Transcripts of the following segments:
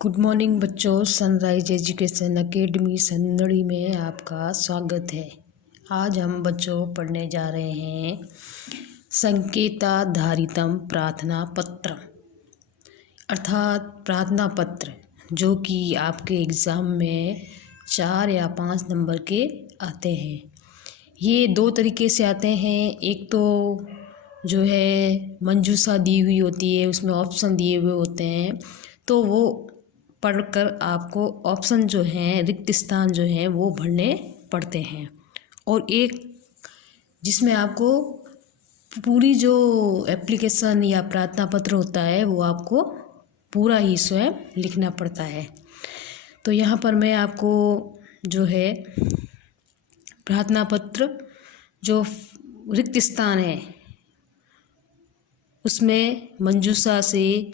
Good morning बच्चों, sunrise education academy सनड़ी में आपका स्वागत है। आज हम बच्चों पढ़ने जा रहे हैं संकेताधारितम प्रार्थना पत्रम, अर्थात प्रार्थना पत्र जो कि आपके एग्ज़ाम में 4 या 5 नंबर के आते हैं। ये 2 तरीके से आते हैं। एक तो जो है मंजूषा दी हुई होती है, उसमें ऑप्शन दिए हुए होते हैं, तो वो पढ़कर आपको ऑप्शन जो हैं, रिक्त स्थान जो हैं वो भरने पड़ते हैं। और एक जिसमें आपको पूरी जो एप्लीकेशन या प्रार्थना पत्र होता है वो आपको पूरा ही स्वयं लिखना पड़ता है। तो यहाँ पर मैं आपको जो है प्रार्थना पत्र जो रिक्त स्थान है उसमें मंजूषा से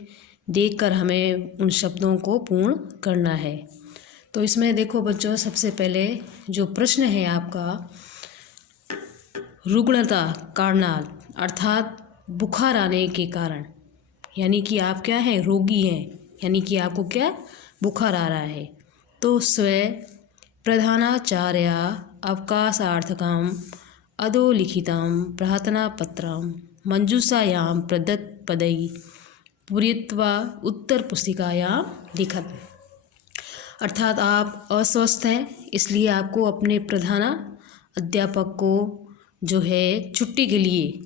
देखकर हमें उन शब्दों को पूर्ण करना है। तो इसमें देखो बच्चों, सबसे पहले जो प्रश्न है आपका, रुग्णता कारणात्, अर्थात बुखार आने के कारण, यानी कि आप क्या है, रोगी हैं, यानी कि आपको क्या बुखार आ रहा है। तो स्व प्रधानाचार्य अवकाशार्थकम अधोलिखितम प्रार्थना पत्रम मंजूषायां प्रदत्त पदई पूरित्वा उत्तर पुस्तिकायां लिखत। अर्थात आप अस्वस्थ हैं, इसलिए आपको अपने प्रधान अध्यापक को जो है छुट्टी के लिए,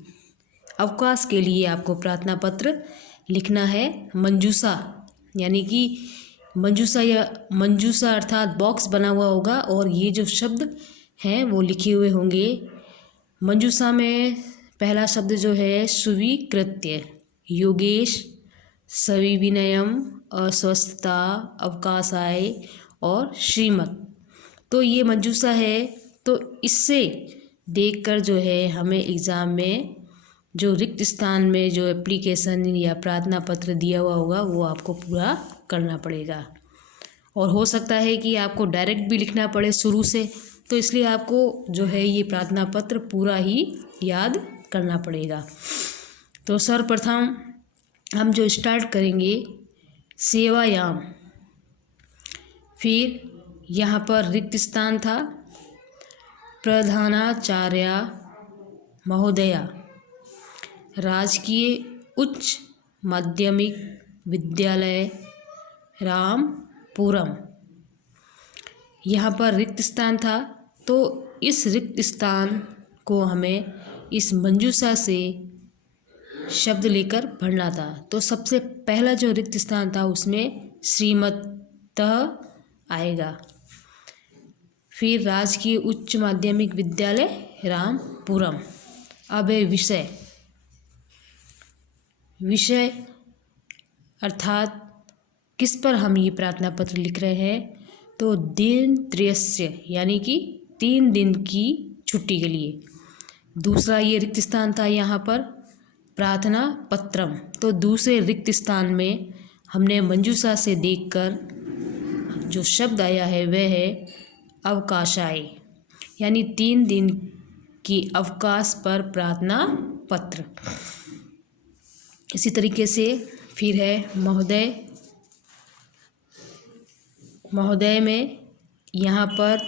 अवकाश के लिए आपको प्रार्थना पत्र लिखना है। मंजूषा यानी कि मंजूषा अर्थात बॉक्स बना हुआ होगा और ये जो शब्द हैं वो लिखे हुए होंगे। मंजूषा में पहला शब्द जो है स्वीकृत्य, योगेश, सविनयम, अस्वस्थता, अवकाशाय और श्रीमत। तो ये मंजूषा है। तो इससे देखकर जो है हमें एग्ज़ाम में जो रिक्त स्थान में जो एप्लीकेशन या प्रार्थना पत्र दिया हुआ होगा वो आपको पूरा करना पड़ेगा। और हो सकता है कि आपको डायरेक्ट भी लिखना पड़े शुरू से, तो इसलिए आपको जो है ये प्रार्थना पत्र पूरा ही याद करना पड़ेगा। तो सर्वप्रथम हम जो स्टार्ट करेंगे सेवायाम, फिर यहाँ पर रिक्त स्थान था प्रधानाचार्य महोदया, राजकीय उच्च माध्यमिक विद्यालय रामपुरम, यहाँ पर रिक्त स्थान था। तो इस रिक्त स्थान को हमें इस मंजूषा से शब्द लेकर भरना था। तो सबसे पहला जो रिक्त स्थान था उसमें श्रीमतः आएगा, फिर राजकीय उच्च माध्यमिक विद्यालय रामपुरम। अब है विषय अर्थात किस पर हम ये प्रार्थना पत्र लिख रहे हैं, तो दिनत्रयस्य यानी कि 3 दिन की छुट्टी के लिए। दूसरा ये रिक्त स्थान था यहाँ पर प्रार्थना पत्रम, तो दूसरे रिक्त स्थान में हमने मंजूषा से देखकर जो शब्द आया है वह है अवकाशाय, यानी 3 दिन की अवकाश पर प्रार्थना पत्र। इसी तरीके से फिर है महोदय में यहाँ पर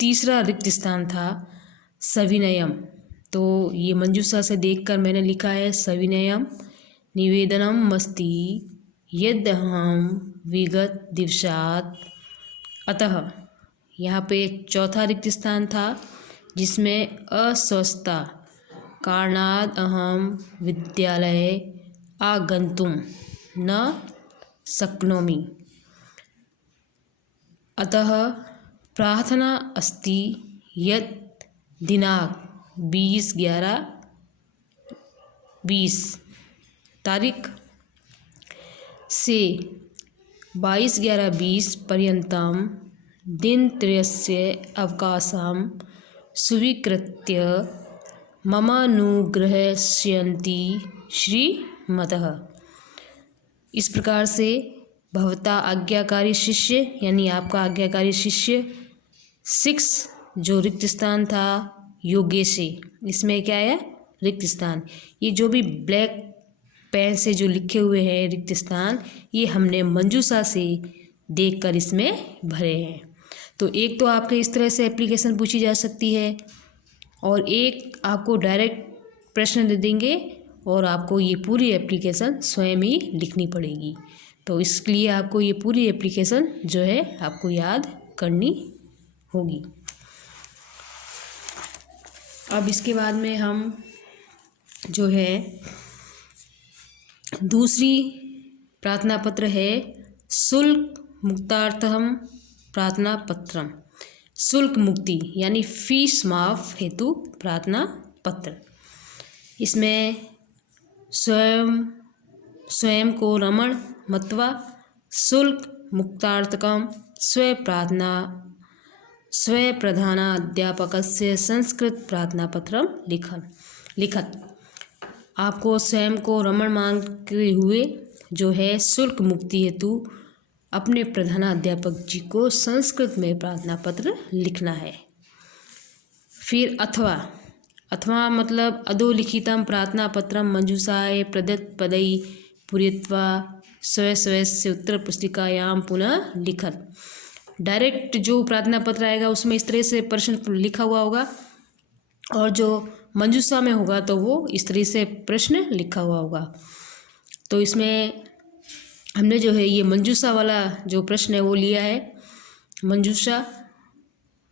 तीसरा रिक्त स्थान था सविनयम, तो ये मंजूषा से देखकर मैंने लिखा है सविनयम निवेदनम अस्ति यदहम विगत दिवसात्, अतः यहाँ पे चौथा रिक्त स्थान था जिसमें अस्वस्थता कारणात् अहम विद्यालय आगन्तुम न शक्नोमि, अतः प्रार्थना अस्ति यत् दिनांक 20/11/20 तारीख से 22/11/20 पर्यन्तं दिनत्रयस्य अवकाशं स्वीकृत्य ममानुग्रहस्यन्ति श्रीमतः। इस प्रकार से भवता आज्ञाकारी शिष्य, यानी आपका आज्ञाकारी शिष्य 6 जो रिक्त स्थान था योगेश, इसमें क्या है रिक्त स्थान। ये जो भी ब्लैक पेन से जो लिखे हुए हैं रिक्त स्थान, ये हमने मंजूषा से देखकर इसमें भरे हैं। तो एक तो आपके इस तरह से एप्लीकेशन पूछी जा सकती है, और एक आपको डायरेक्ट प्रश्न दे देंगे और आपको ये पूरी एप्लीकेशन स्वयं ही लिखनी पड़ेगी। तो इसके लिए आपको ये पूरी एप्लीकेशन जो है आपको याद करनी होगी। अब इसके बाद में हम जो है दूसरी प्रार्थना पत्र है शुल्क मुक्तार्थम प्रार्थना पत्रम। शुल्क मुक्ति यानी फीस माफ हेतु प्रार्थना पत्र। इसमें स्वयं को रमण मत्वा शुल्क मुक्तार्थकम स्व प्रधानाध्यापकस्य संस्कृत प्रार्थना पत्रम लिखत। आपको स्वयं को रमण मांगते हुए जो है शुल्क मुक्ति हेतु अपने प्रधानाध्यापक जी को संस्कृत में प्रार्थना पत्र लिखना है। फिर अथवा मतलब अधोलिखितम प्रार्थना पत्रम मंजूषाय प्रदत्त पदई पूरयित्वा स्वस्य उत्तर पुस्तिकायां पुनः लिखत। डायरेक्ट जो प्रार्थना पत्र आएगा उसमें इस तरह से प्रश्न लिखा हुआ होगा, और जो मंजूषा में होगा तो वो इस तरह से प्रश्न लिखा हुआ होगा। तो इसमें हमने जो है ये मंजूषा वाला जो प्रश्न है वो लिया है। मंजूषा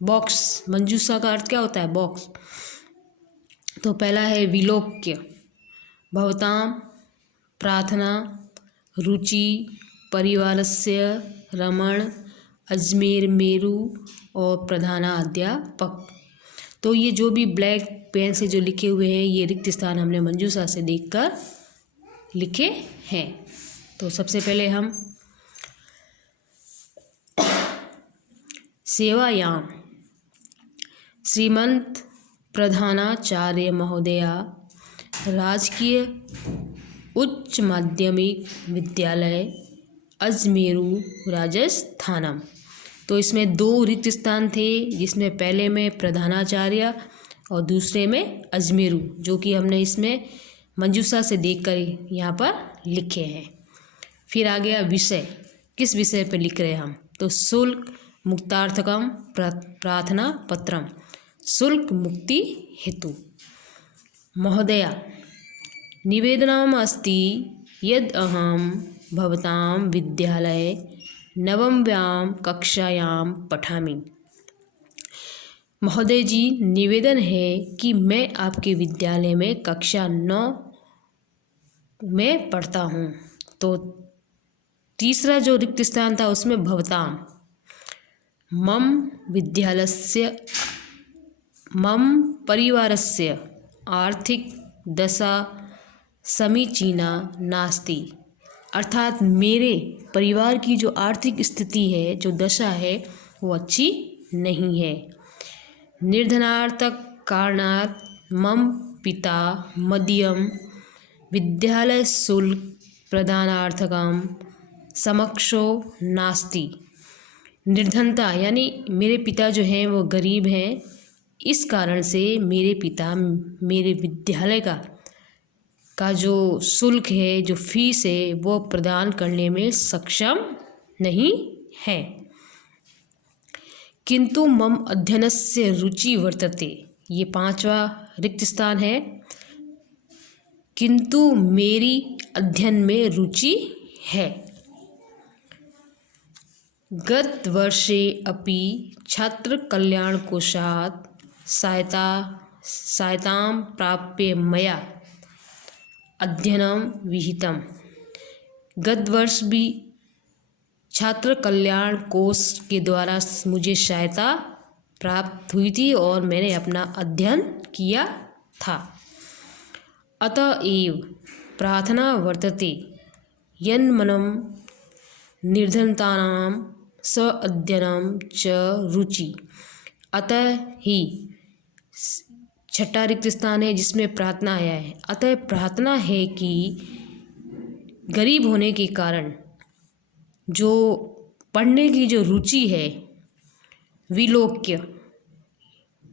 बॉक्स, मंजूषा का अर्थ क्या होता है? बॉक्स। तो पहला है विलोक्य भवतां प्रार्थना रुचि परिवारस्य रमण अजमेर मेरू और प्रधानाध्यापक। तो ये जो भी ब्लैक पेन से जो लिखे हुए हैं ये रिक्त स्थान हमने मंजूषा से देखकर लिखे हैं। तो सबसे पहले हम सेवायाम श्रीमंत प्रधानाचार्य महोदया राजकीय उच्च माध्यमिक विद्यालय अजमेरू राजस्थानम। तो इसमें दो रिक्त स्थान थे, जिसमें पहले में प्रधानाचार्य और दूसरे में अजमेरू, जो कि हमने इसमें मंजूषा से देखकर यहाँ पर लिखे हैं। फिर आ गया विषय, किस विषय पर लिख रहे हैं हम? तो शुल्क मुक्तार्थकम प्रार्थना पत्रम, शुल्क मुक्ति हेतु। महोदया निवेदनम् अस्ति यद् अहं भवतां विद्यालये नवम्यां कक्षायां पठामि। महोदय जी, निवेदन है कि मैं आपके विद्यालय में कक्षा 9 में पढ़ता हूँ। तो तीसरा जो रिक्त स्थान था उसमें भवतां, मम विद्यालयस्य मम परिवारस्य आर्थिक दशा समीचीना नास्ति। अर्थात मेरे परिवार की जो आर्थिक स्थिति है, जो दशा है, वो अच्छी नहीं है। निर्धनार्थक कारणात् मम पिता मध्यम विद्यालय शुल्क प्रदानार्थकम समक्षो नास्ति। निर्धनता यानी मेरे पिता जो हैं वो गरीब हैं, इस कारण से मेरे पिता मेरे विद्यालय का जो शुल्क है, जो फीस है, वो प्रदान करने में सक्षम नहीं है। किंतु मम अध्ययनस्य रुचि वर्तते, ये 5वां रिक्त स्थान है। किंतु मेरी अध्ययन में रुचि है। गत वर्षे अपि छात्र कल्याण कोषात् सहायतां प्राप्य मया अध्ययनम विहितम। गत वर्ष भी छात्र कल्याण कोष के द्वारा मुझे सहायता प्राप्त हुई थी और मैंने अपना अध्ययन किया था। अतएव प्रार्थना वर्तते यन्मनं निर्धनतानां स अध्ययनं च रुचि। अतः ही 6वां रिक्त स्थान है जिसमें प्रार्थना आया है। अतः प्रार्थना है कि गरीब होने के कारण जो पढ़ने की जो रुचि है, विलोक्य,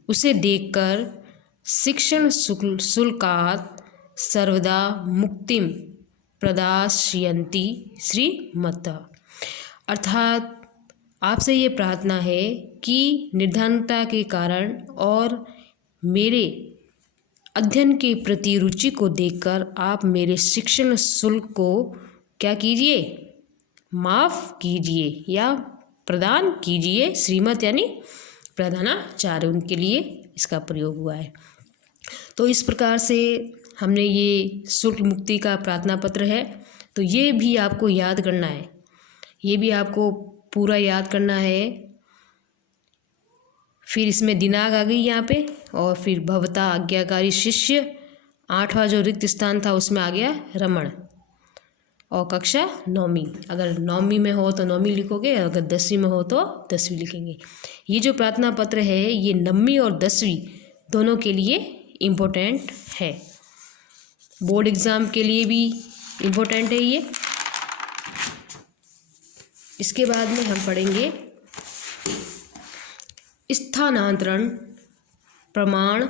उसे देखकर शिक्षण शुल्कात् सर्वदा मुक्तिम प्रदास्यन्ति श्रीमतः। अर्थात आपसे ये प्रार्थना है कि निर्धनता के कारण और मेरे अध्ययन के प्रति रुचि को देखकर आप मेरे शिक्षण शुल्क को क्या कीजिए, माफ़ कीजिए या प्रदान कीजिए। श्रीमत यानी प्रधानाचार्य, उनके लिए इसका प्रयोग हुआ है। तो इस प्रकार से हमने ये शुल्क मुक्ति का प्रार्थना पत्र है, तो ये भी आपको याद करना है, ये भी आपको पूरा याद करना है। फिर इसमें दिनांक आ गई यहाँ पे, और फिर भवता आज्ञाकारी शिष्य, 8वां जो रिक्त स्थान था उसमें आ गया रमण, और कक्षा 9वीं। अगर 9वीं में हो तो 9वीं लिखोगे, अगर 10वीं में हो तो 10वीं लिखेंगे। ये जो प्रार्थना पत्र है ये 9वीं और 10वीं दोनों के लिए इम्पोर्टेंट है, बोर्ड एग्ज़ाम के लिए भी इम्पोर्टेंट है ये। इसके बाद में हम पढ़ेंगे स्थानांतरण प्रमाण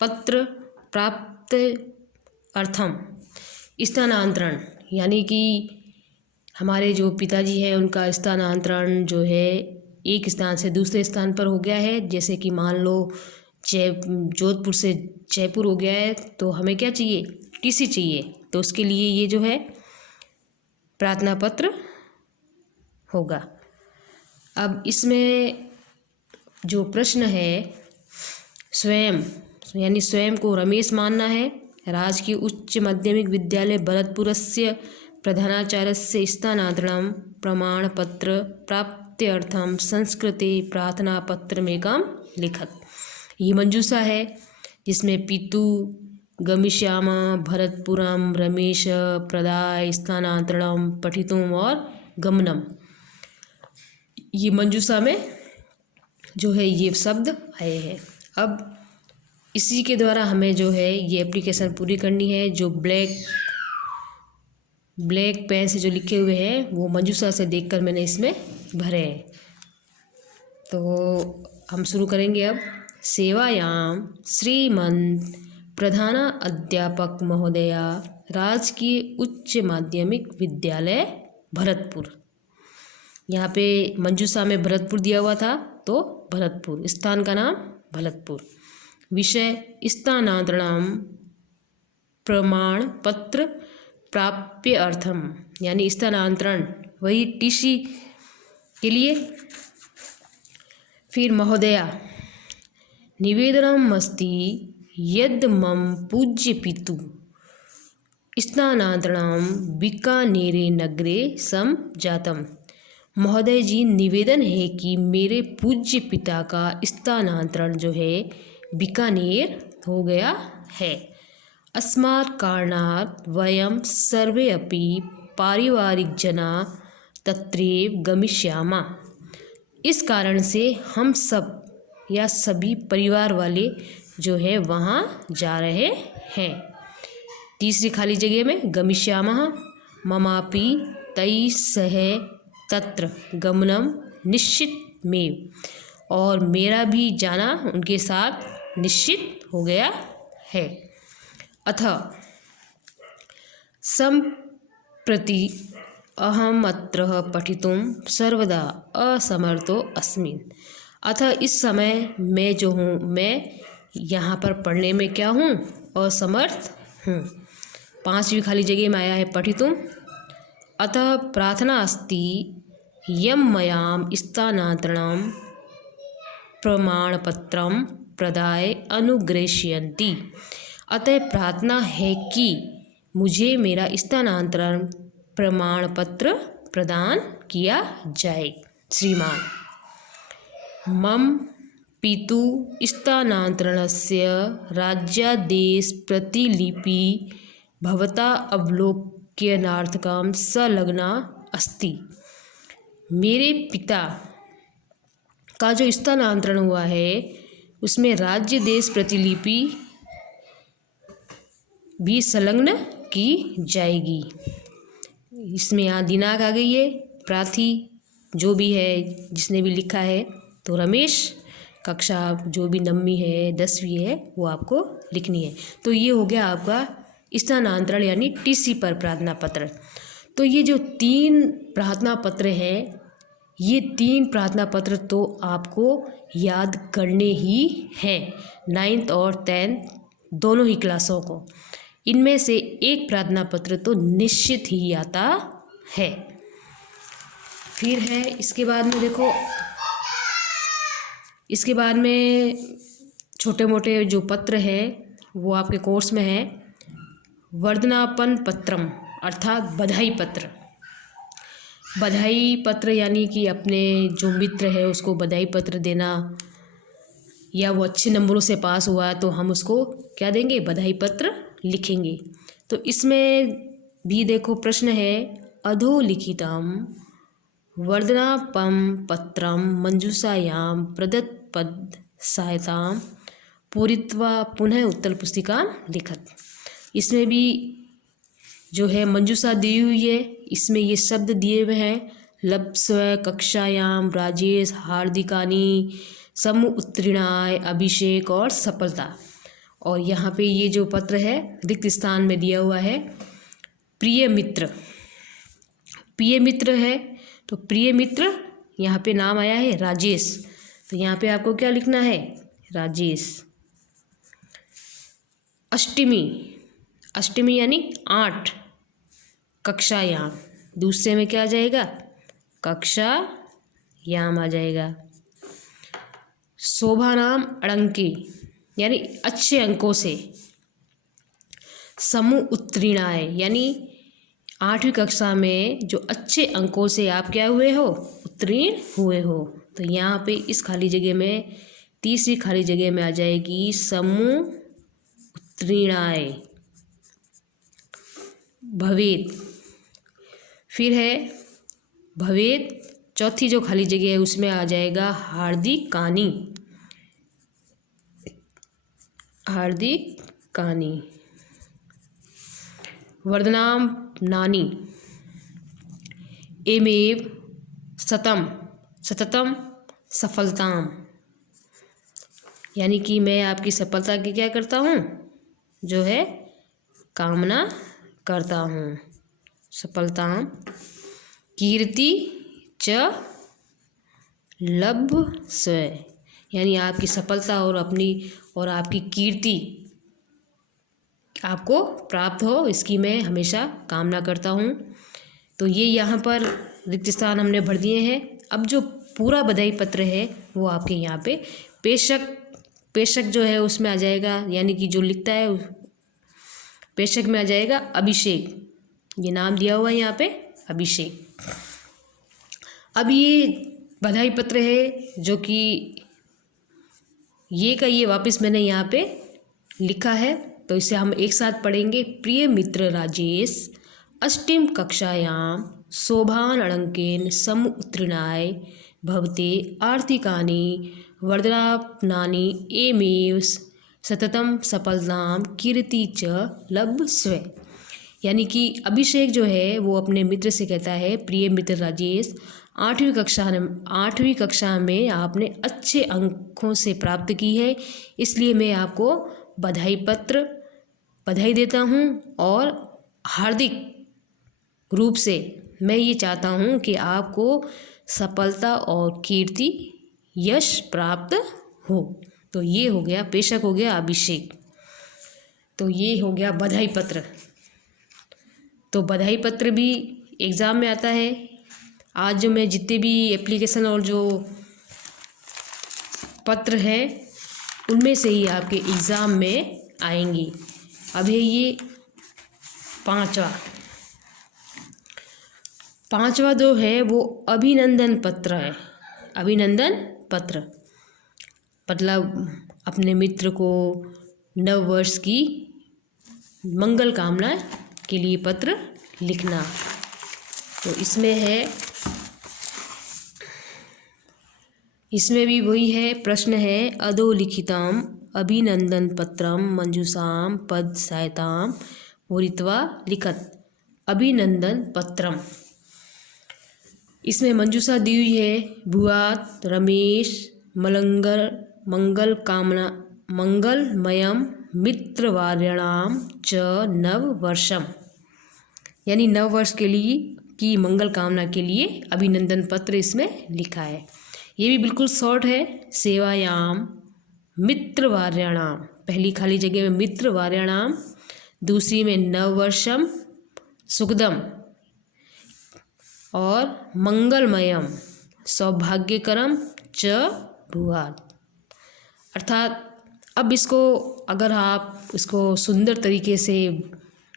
पत्र प्राप्त अर्थम। स्थानांतरण यानी कि हमारे जो पिताजी हैं उनका स्थानांतरण जो है एक स्थान से दूसरे स्थान पर हो गया है। जैसे कि मान लो जोधपुर से जयपुर हो गया है, तो हमें क्या चाहिए, टीसी चाहिए, तो उसके लिए ये जो है प्रार्थना पत्र होगा। अब इसमें जो प्रश्न है, स्वयं यानी स्वयं को रमेश मानना है। राजकीय उच्च माध्यमिक विद्यालय भरतपुरस्य प्रधानाचार्यस्य स्थानान्तरणं प्रमाणपत्र प्राप्त्यर्थं संस्कृते प्रार्थनापत्रमेकं लिखत। ये मंजूषा है जिसमें पितु गमिष्याम भरतपुरम रमेश प्रदाय स्थानान्तरणं पठितुम और गमनम, ये मंजूषा में जो है ये शब्द आए हैं। अब इसी के द्वारा हमें जो है ये एप्लीकेशन पूरी करनी है। जो ब्लैक पेन से जो लिखे हुए हैं वो मंजूषा से देखकर मैंने इसमें भरे हैं। तो हम शुरू करेंगे अब। सेवायाम श्रीमंत प्रधान अध्यापक महोदया राजकीय उच्च माध्यमिक विद्यालय भरतपुर। यहाँ पे मंजूषा में भरतपुर दिया हुआ था, तो भरतपुर, स्थान का नाम भरतपुर। विषय स्थानांतरणम प्रमाण पत्र प्राप्य अर्थम, यानी स्थानांतरण वही टीसी के लिए। फिर महोदया निवेदनम अस्ति यद् मम पूज्य पितु स्थानांतरणम बीकानेरे नगरे समजातम। महोदय जी, निवेदन है कि मेरे पूज्य पिता का स्थानांतरण जो है बीकानेर हो गया है। अस्मात् कारणात् वयं सर्वे अपि पारिवारिकजना तत्रैव गमिष्यामः। इस कारण से हम सब या सभी परिवार वाले जो है वहाँ जा रहे हैं। तीसरी खाली जगह में गमिष्यामः ममापि तैः सह तत्र गमनम निश्चित में, और मेरा भी जाना उनके साथ निश्चित हो गया है। अथ सम्प्रति अहम अत्र पठितुं सर्वदा असमर्थो अस्मि। अथ इस समय मैं जो हूँ, मैं यहाँ पर पढ़ने में क्या हूँ, असमर्थ हूँ। 5वीं खाली जगह में आया है पठितुं। अतः प्रार्थना अस्ति यम मयाम स्थानांतरणं प्रमाणपत्रं प्रदाय अनुग्रहीष्यन्ति। अतः प्रार्थना है कि मुझे मेरा स्थानांतरण प्रमाण पत्र प्रदान किया जाए। श्रीमान मम पितु स्थानांतरणस्य राज्यादेश प्रतिलिपि भवता अवलोकनार्थकं संलग्ना अस्ति। मेरे पिता का जो स्थानांतरण हुआ है उसमें राज्य देश प्रतिलिपि भी संलग्न की जाएगी। इसमें यहाँ दिनांक आ गई है, प्रार्थी जो भी है जिसने भी लिखा है, तो रमेश, कक्षा जो भी 9वीं है 10वीं है वो आपको लिखनी है। तो ये हो गया आपका स्थानांतरण यानी टीसी पर प्रार्थना पत्र। तो ये जो 3 प्रार्थना पत्र हैं, ये 3 प्रार्थना पत्र तो आपको याद करने ही हैं 9th और 10th दोनों ही क्लासों को। इनमें से एक प्रार्थना पत्र तो निश्चित ही आता है। फिर है इसके बाद में देखो, इसके बाद में छोटे मोटे जो पत्र हैं वो आपके कोर्स में है। वर्धनापन पत्रम अर्थात बधाई पत्र। बधाई पत्र यानी कि अपने जो मित्र है उसको बधाई पत्र देना, या वो अच्छे नंबरों से पास हुआ है तो हम उसको क्या देंगे, बधाई पत्र लिखेंगे। तो इसमें भी देखो प्रश्न है, अधोलिखितम वर्धनापम पत्रम मंजूषायाम प्रदत्त पद सहायताम पूरित्वा पुनः उत्तर पुस्तिका लिखत। इसमें भी जो है मंजूषा दी हुई है, इसमें ये शब्द दिए हुए हैं, लप्स्व कक्षायाम राजेश हार्दिकानी समूह उत्तीर्णाय अभिषेक और सफलता। और यहाँ पे ये जो पत्र है रिक्त स्थान में दिया हुआ है प्रिय मित्र। प्रिय मित्र है तो प्रिय मित्र यहाँ पे नाम आया है राजेश, तो यहाँ पे आपको क्या लिखना है, राजेश। अष्टमी, अष्टमी यानी 8, कक्षायाम दूसरे में क्या आ जाएगा, कक्षायाम आ जाएगा। शोभा नाम अड़ंकी यानी अच्छे अंकों से। समूह उत्तीर्णाय यानी 8वीं कक्षा में जो अच्छे अंकों से आप क्या हुए हो, उत्तीर्ण हुए हो। तो यहाँ पे इस खाली जगह में तीसरी खाली जगह में आ जाएगी समूह उत्तीर्णाय भवेत। फिर है भवेत, चौथी जो खाली जगह है उसमें आ जाएगा हार्दिकानी, हार्दिकानी। वर्धनाम नानी एमेव सतम सततम सफलताम यानी कि मैं आपकी सफलता की क्या करता हूँ, जो है कामना करता हूँ, सफलताम। कीर्ति च लभस्व यानी आपकी सफलता और आपकी कीर्ति आपको प्राप्त हो, इसकी मैं हमेशा कामना करता हूँ। तो ये यहाँ पर रिक्त स्थान हमने भर दिए हैं। अब जो पूरा बधाई पत्र है वो आपके यहाँ पे पेशक जो है उसमें आ जाएगा, यानी कि जो लिखता है पेशक में आ जाएगा अभिषेक, ये नाम दिया हुआ है यहाँ पे अभिषेक। अब ये बधाई पत्र है जो कि ये वापस मैंने यहाँ पे लिखा है, तो इसे हम एक साथ पढ़ेंगे। प्रिय मित्र राजेश, अष्टम कक्षायाम शोभान अड़ंकेन सम उत्तीर्णाय भवते आर्थिकानि वर्धनापनानि एमेव सततम सफलताम कीर्ति च लभस्व। यानी कि अभिषेक जो है वो अपने मित्र से कहता है, प्रिय मित्र राजेश, 8वीं कक्षा में आपने अच्छे अंकों से प्राप्त की है, इसलिए मैं आपको बधाई देता हूँ और हार्दिक रूप से मैं ये चाहता हूँ कि आपको सफलता और कीर्ति यश प्राप्त हो। तो ये हो गया पेशक, हो गया अभिषेक, तो ये हो गया बधाई पत्र। तो बधाई पत्र भी एग्ज़ाम में आता है। आज जो मैं जितने भी एप्लीकेशन और जो पत्र हैं उनमें से ही आपके एग्ज़ाम में आएंगी। अभी ये पांचवा जो है वो अभिनंदन पत्र है। अभिनंदन पत्र मतलब अपने मित्र को नव वर्ष की मंगल कामना के लिए पत्र लिखना। तो इसमें भी वही है, प्रश्न है अधोलिखितम अभिनंदन पत्रम मंजूषाम पद सहायताम पूरित्वा लिखत। अभिनंदन पत्रम, इसमें मंजूषा दी हुई है, भुआत रमेश मंगलमयम मित्रवार्याणाम च नववर्षम, यानी नव वर्ष के लिए की मंगल कामना के लिए अभिनंदन पत्र इसमें लिखा है। ये भी बिल्कुल शॉर्ट है। सेवायाम मित्रवार्याणाम, पहली खाली जगह में मित्रवार्याणाम, दूसरी में नववर्षम सुखदम और मंगलमयम सौभाग्यकरम च भूयात्। अर्थात अब इसको अगर आप इसको सुंदर तरीके से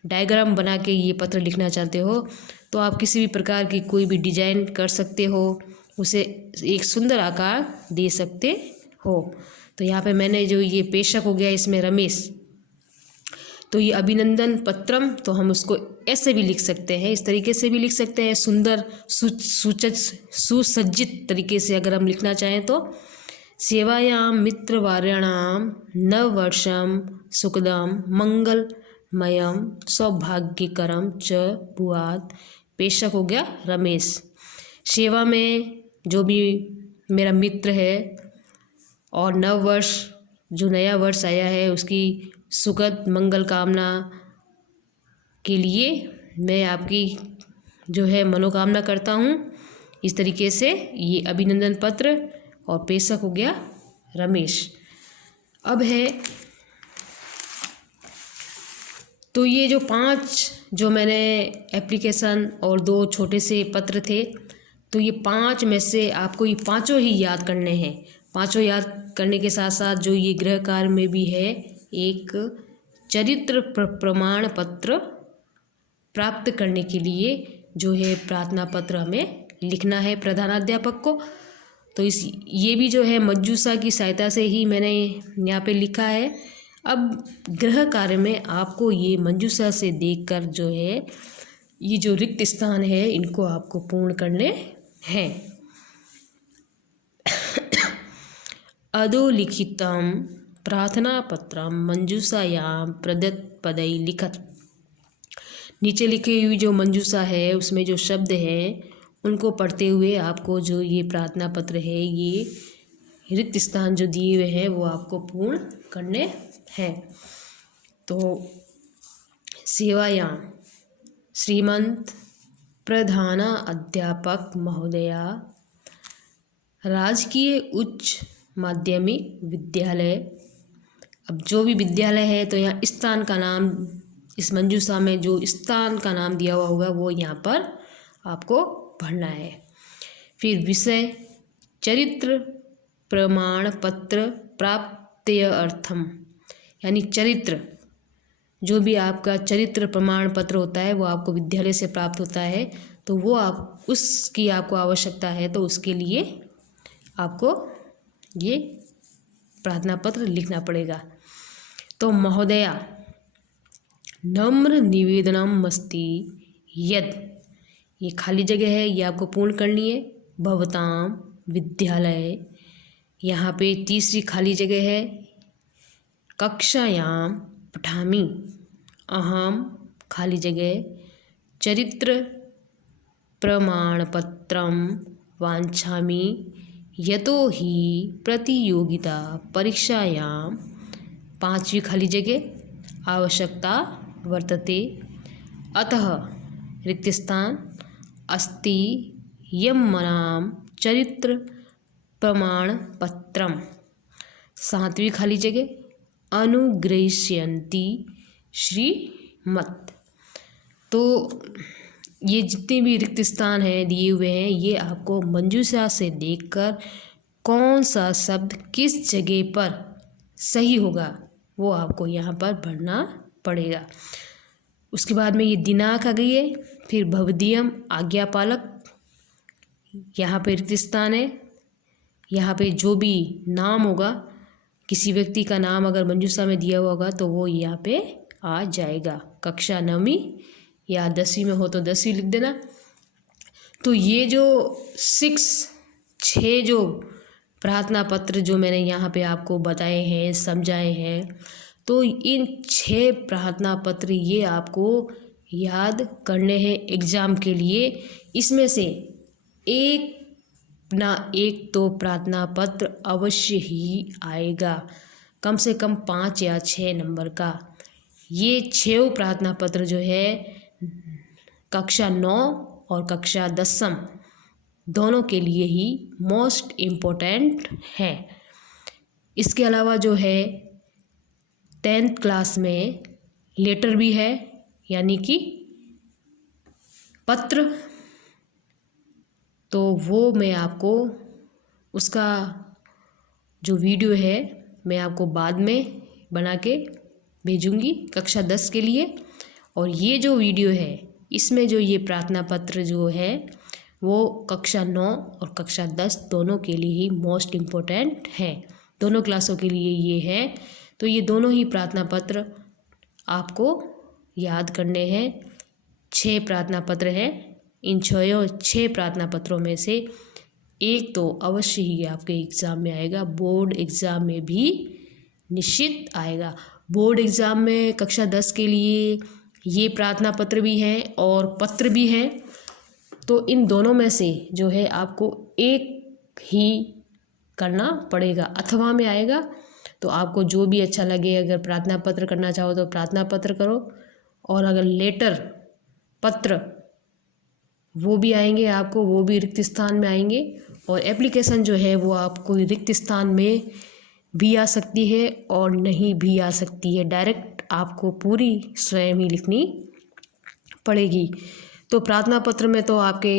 डायग्राम बना के ये पत्र लिखना चाहते हो तो आप किसी भी प्रकार की कोई भी डिजाइन कर सकते हो, उसे एक सुंदर आकार दे सकते हो। तो यहाँ पे मैंने जो ये पेशक हो गया इसमें रमेश, तो ये अभिनंदन पत्रम, तो हम उसको ऐसे भी लिख सकते हैं, इस तरीके से भी लिख सकते हैं, सुंदर सुसज्जित तरीके से अगर हम लिखना चाहें तो। सेवायाम मित्रवार्याणाम नववर्षम सुखदम मंगलमयम सौभाग्यकरम च भूयात्। पेशक हो गया रमेश। सेवा में जो भी मेरा मित्र है और नव वर्ष जो नया वर्ष आया है उसकी सुखद मंगल कामना के लिए मैं आपकी जो है मनोकामना करता हूँ। इस तरीके से ये अभिनंदन पत्र और पेशक हो गया रमेश। अब है तो ये जो 5 जो मैंने एप्लीकेशन और 2 छोटे से पत्र थे, तो ये 5 में से आपको ये 5 ही याद करने हैं। 5 याद करने के साथ साथ जो ये गृह कार्य में भी है, एक चरित्र प्रमाण पत्र प्राप्त करने के लिए जो है प्रार्थना पत्र हमें लिखना है प्रधानाध्यापक को। तो ये भी जो है मंजूषा की सहायता से ही मैंने यहाँ पे लिखा है। अब गृह कार्य में आपको ये मंजूषा से देखकर जो है ये जो रिक्त स्थान है इनको आपको पूर्ण करने हैं। अधोलिखितं प्रार्थना पत्रम मंजूषायां प्रदत्त पदै लिखत। नीचे लिखी हुई जो मंजूषा है उसमें जो शब्द हैं उनको पढ़ते हुए आपको जो ये प्रार्थना पत्र है, ये रिक्त स्थान जो दिए हुए हैं वो आपको पूर्ण करने हैं। तो सेवायां श्रीमंत प्रधाना अध्यापक महोदया राजकीय उच्च माध्यमिक विद्यालय। अब जो भी विद्यालय है तो यहाँ स्थान का नाम, इस मंजूषा में जो स्थान का नाम दिया हुआ होगा वो यहाँ पर आपको पढ़ना है। फिर विषय चरित्र प्रमाण पत्र प्राप्त्य अर्थम, यानी चरित्र जो भी आपका चरित्र प्रमाण पत्र होता है वो आपको विद्यालय से प्राप्त होता है, तो वो आप उसकी आपको आवश्यकता है, तो उसके लिए आपको ये प्रार्थना पत्र लिखना पड़ेगा। तो महोदया नम्र निवेदनम अस्ति यद, ये खाली जगह है ये आपको पूर्ण करनी है। भवताम विद्यालय, यहाँ पे तीसरी खाली जगह है। कक्षायां पठामि अहम, खाली जगह चरित्र प्रमाणपत्रम वाञ्छामि यतो हि प्रतियोगिता परीक्षायां, पांचवी खाली जगह आवश्यकता वर्तते, अतः रिक्त स्थान अस्ति यम्मनां चरित्र प्रमाणपत्रम। सातवीं खाली जगह अनुग्रहीष्यन्ति श्रीमत्। तो ये जितने भी रिक्त स्थान हैं दिए हुए हैं ये आपको मंजूषा से देखकर कौन सा शब्द किस जगह पर सही होगा वो आपको यहाँ पर भरना पड़ेगा। उसके बाद में ये दिनांक आ गई है। फिर भवदीयम आज्ञापालक, यहाँ पे रिक्त स्थान है। यहाँ पे जो भी नाम होगा, किसी व्यक्ति का नाम अगर मंजूषा में दिया हुआ होगा तो वो यहाँ पे आ जाएगा। कक्षा 9वीं या 10वीं में हो तो 10वीं लिख देना। तो ये जो 6 जो प्रार्थना पत्र जो मैंने यहाँ पे आपको बताए हैं, समझाए हैं, तो इन 6 प्रार्थना पत्र ये आपको याद करने हैं एग्ज़ाम के लिए। इसमें से एक ना एक तो प्रार्थना पत्र अवश्य ही आएगा। कम से कम 5 या 6 नंबर का। ये 6 प्रार्थना पत्र जो है कक्षा 9 और कक्षा 10वीं दोनों के लिए ही मोस्ट इम्पोर्टेंट है। इसके अलावा जो है 10th क्लास में लेटर भी है, यानी कि पत्र, तो वो मैं आपको उसका जो वीडियो है मैं आपको बाद में बना के भेजूँगी कक्षा 10 के लिए। और ये जो वीडियो है इसमें जो ये प्रार्थना पत्र जो है वो कक्षा 9 और कक्षा 10 दोनों के लिए ही मोस्ट इम्पोर्टेंट है, दोनों क्लासों के लिए ये है। तो ये दोनों ही प्रार्थना पत्र आपको याद करने हैं। 6 प्रार्थना पत्र हैं। इन 6 प्रार्थना पत्रों में से एक तो अवश्य ही आपके एग्ज़ाम में आएगा, बोर्ड एग्ज़ाम में भी निश्चित आएगा। बोर्ड एग्ज़ाम में कक्षा 10 के लिए ये प्रार्थना पत्र भी हैं और पत्र भी हैं। तो इन दोनों में से जो है आपको एक ही करना पड़ेगा। अथवा में आएगा तो आपको जो भी अच्छा लगे, अगर प्रार्थना पत्र करना चाहो तो प्रार्थना पत्र करो, और अगर लेटर पत्र वो भी आएंगे आपको, वो भी रिक्त स्थान में आएंगे। और एप्लीकेशन जो है वो आपको रिक्त स्थान में भी आ सकती है और नहीं भी आ सकती है, डायरेक्ट आपको पूरी स्वयं ही लिखनी पड़ेगी। तो प्रार्थना पत्र में तो आपके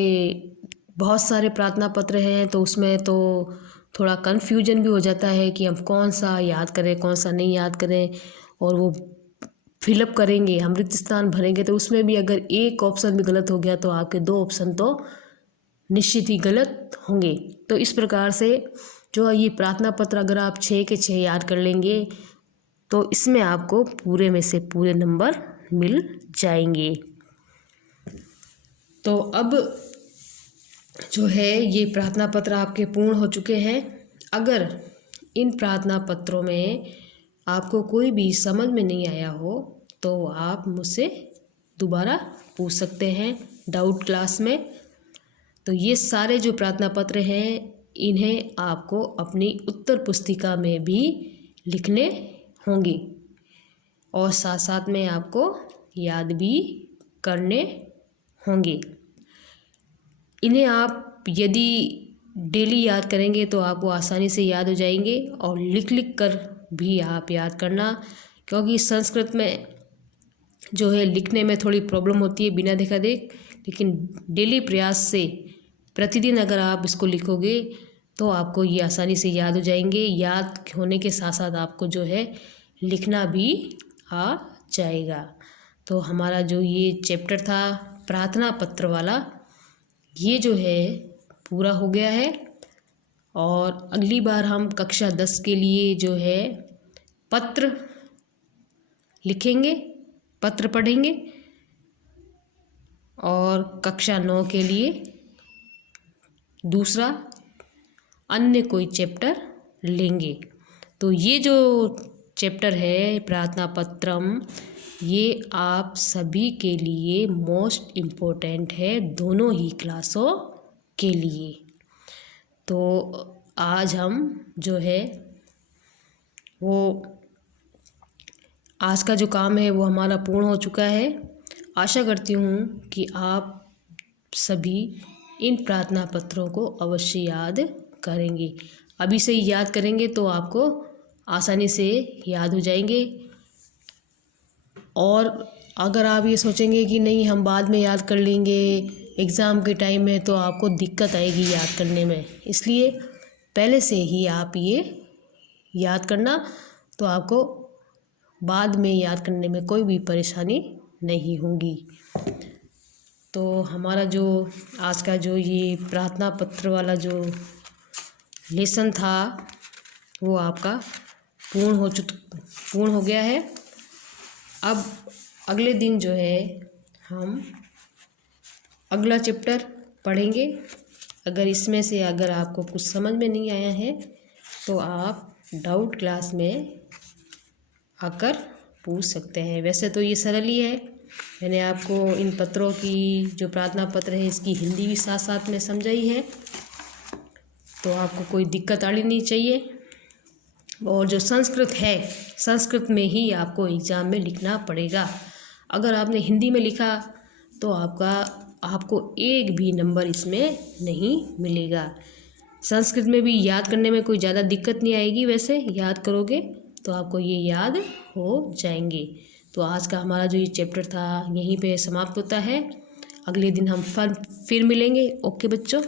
बहुत सारे प्रार्थना पत्र हैं, तो उसमें तो थोड़ा कन्फ्यूजन भी हो जाता है कि हम कौन सा याद करें कौन सा नहीं याद करें। और वो फिलअप करेंगे, हम रिक्त स्थान भरेंगे, तो उसमें भी अगर एक ऑप्शन भी गलत हो गया तो आपके 2 ऑप्शन तो निश्चित ही गलत होंगे। तो इस प्रकार से जो ये प्रार्थना पत्र अगर आप 6 के 6 याद कर लेंगे तो इसमें आपको पूरे में से पूरे नंबर मिल जाएंगे। तो अब जो है ये प्रार्थना पत्र आपके पूर्ण हो चुके हैं। अगर इन प्रार्थना पत्रों में आपको कोई भी समझ में नहीं आया हो तो आप मुझसे दोबारा पूछ सकते हैं डाउट क्लास में। तो ये सारे जो प्रार्थना पत्र हैं इन्हें आपको अपनी उत्तर पुस्तिका में भी लिखने होंगे और साथ साथ में आपको याद भी करने होंगे। इन्हें आप यदि डेली याद करेंगे तो आपको आसानी से याद हो जाएंगे, और लिख लिख कर भी आप याद करना, क्योंकि संस्कृत में जो है लिखने में थोड़ी प्रॉब्लम होती है बिना देखा देख, लेकिन डेली प्रयास से प्रतिदिन अगर आप इसको लिखोगे तो आपको ये आसानी से याद हो जाएंगे। याद होने के साथ साथ आपको जो है लिखना भी आ जाएगा। तो हमारा जो ये चैप्टर था प्रार्थना पत्र वाला, ये जो है पूरा हो गया है। और अगली बार हम कक्षा 10 के लिए जो है पत्र लिखेंगे, पत्र पढ़ेंगे, और कक्षा 9 के लिए दूसरा अन्य कोई चैप्टर लेंगे। तो ये जो चैप्टर है प्रार्थना पत्रम, ये आप सभी के लिए मोस्ट इम्पोर्टेंट है, दोनों ही क्लासों के लिए। तो आज हम जो है वो आज का जो काम है वो हमारा पूर्ण हो चुका है। आशा करती हूँ कि आप सभी इन प्रार्थना पत्रों को अवश्य याद करेंगे। अभी से ही याद करेंगे तो आपको आसानी से याद हो जाएंगे। और अगर आप ये सोचेंगे कि नहीं हम बाद में याद कर लेंगे एग्ज़ाम के टाइम में, तो आपको दिक्कत आएगी याद करने में। इसलिए पहले से ही आप ये याद करना, तो आपको बाद में याद करने में कोई भी परेशानी नहीं होगी। तो हमारा जो आज का जो ये प्रार्थना पत्र वाला जो लेसन था वो आपका पूर्ण हो गया है। अब अगले दिन जो है हम अगला चैप्टर पढ़ेंगे। अगर इसमें से अगर आपको कुछ समझ में नहीं आया है तो आप डाउट क्लास में आकर पूछ सकते हैं। वैसे तो ये सरल ही है, मैंने आपको इन पत्रों की जो प्रार्थना पत्र है इसकी हिंदी भी साथ साथ में समझाई है, तो आपको कोई दिक्कत आनी नहीं चाहिए। और जो संस्कृत है, संस्कृत में ही आपको एग्ज़ाम में लिखना पड़ेगा। अगर आपने हिंदी में लिखा तो आपको एक भी नंबर इसमें नहीं मिलेगा। संस्कृत में भी याद करने में कोई ज़्यादा दिक्कत नहीं आएगी, वैसे याद करोगे तो आपको ये याद हो जाएंगे। तो आज का हमारा जो ये चैप्टर था यहीं पे समाप्त होता है। अगले दिन हम फिर मिलेंगे। ओके बच्चों।